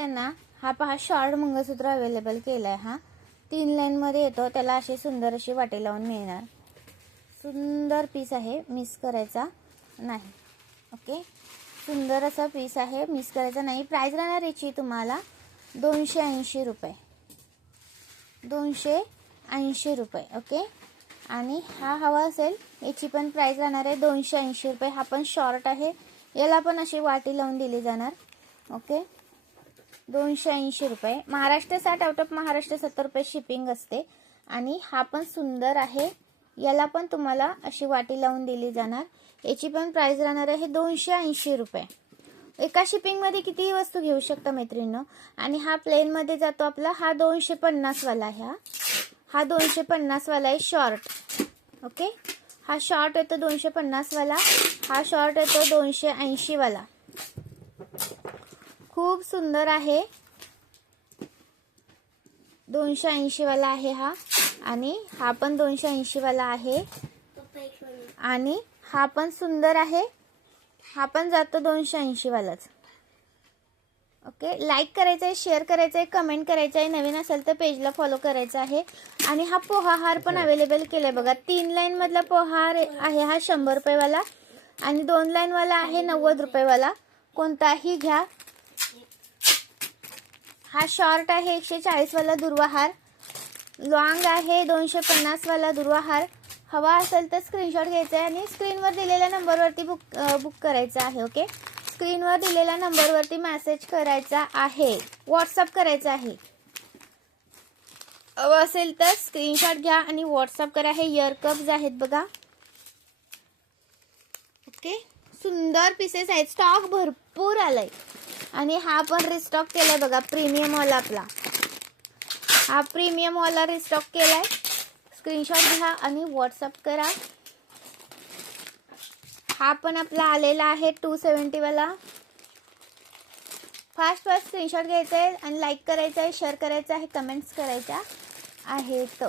त्यांना हा पहा शॉर्ट मंगळसूत्र अवेलेबल केला आहे. हा 3 लाईनमध्ये येतो. त्याला अशी सुंदर अशी वाटी लावून मिळणार. सुंदर पीस आहे, मिस करायचा नाही. ओके, सुंदर असा पीस आहे, मिस करायचा नाही. प्राइस राहणार याची तुम्हाला 280 रुपये. 280 रुपये. ओके, आणि हा हवा असेल याची पण प्राइस राहणार आहे 280 रुपये. हा पण शॉर्ट आहे, याला पण अशी वाटी लावून दिली जाणार. ओके, 280 रुपये. महाराष्ट्र 60, आउट ऑफ महाराष्ट्र 70 रुपये शिपिंग असते. आणि हा पण सुंदर आहे, याला पण तुम्हाला अशी वाटी लावून दिली जाणार. याची पण प्राइस राहणार आहे 280 रुपये. एका शिपिंगमध्ये कितीही वस्तू घेऊ शकता मैत्रिणींनो. आणि हा प्लेनमध्ये जातो आपला. हा 250 वाला आहे. हा 250 वाला आहे शॉर्ट. ओके, हा शॉर्ट येतो 250 वाला. हा शॉर्ट येतो 280 वाला. खूप सुंदर आहे, 280 वाला आहे हा. आणि हा पण 280 वाला आहे. आणि हा पण सुंदर आहे, हा पण जातो 280 वालाच. ओके, लाईक करायचं आहे, शेअर करायचं आहे, कमेंट करायचं आहे. नवीन असेल तर पेजला फॉलो करायचं आहे. आणि हा पोहा हार पण अवेलेबल केलाय बघा. 3 लाईन मधला पोहा हार आहे हा 100 रुपये वाला. आणि 2 लाईन वाला आहे 90 रुपये वाला. कोणताही घ्या. हा शॉर्ट आहे 140 वाला दुर्वा हार. लॉंग आहे 250 वाला दुर्वा हार. हवा असेल तर स्क्रीनशॉट घ्यायचा आहे आणि स्क्रीनवर दिलेल्या नंबरवरती बुक करायचं आहे. ओके, स्क्रीनवर दिलेल्या नंबरवरती मेसेज करायचा आहे, व्हॉट्सअप करायचा आहे. हवं असेल तर स्क्रीनशॉट घ्या आणि व्हॉट्सअप करा. हे इयर कप्स आहेत बघा. ओके, सुंदर पीसेस आहेत, स्टॉक भरपूर आलाय. आणि हा पण रिस्टॉक केलाय बघा, प्रीमियम वाला आपला. हा प्रीमियम वाला रिस्टॉक केलाय. स्क्रीनशॉट घ्या आणि व्हॉट्सअप करा. हा पण आपला आलेला आहे 270 वाला. फास्ट स्क्रीनशॉट घ्यायचा आहे आणि लाईक करायचा आहे, शेअर करायचा आहे, कमेंट्स करायच्या आहेत.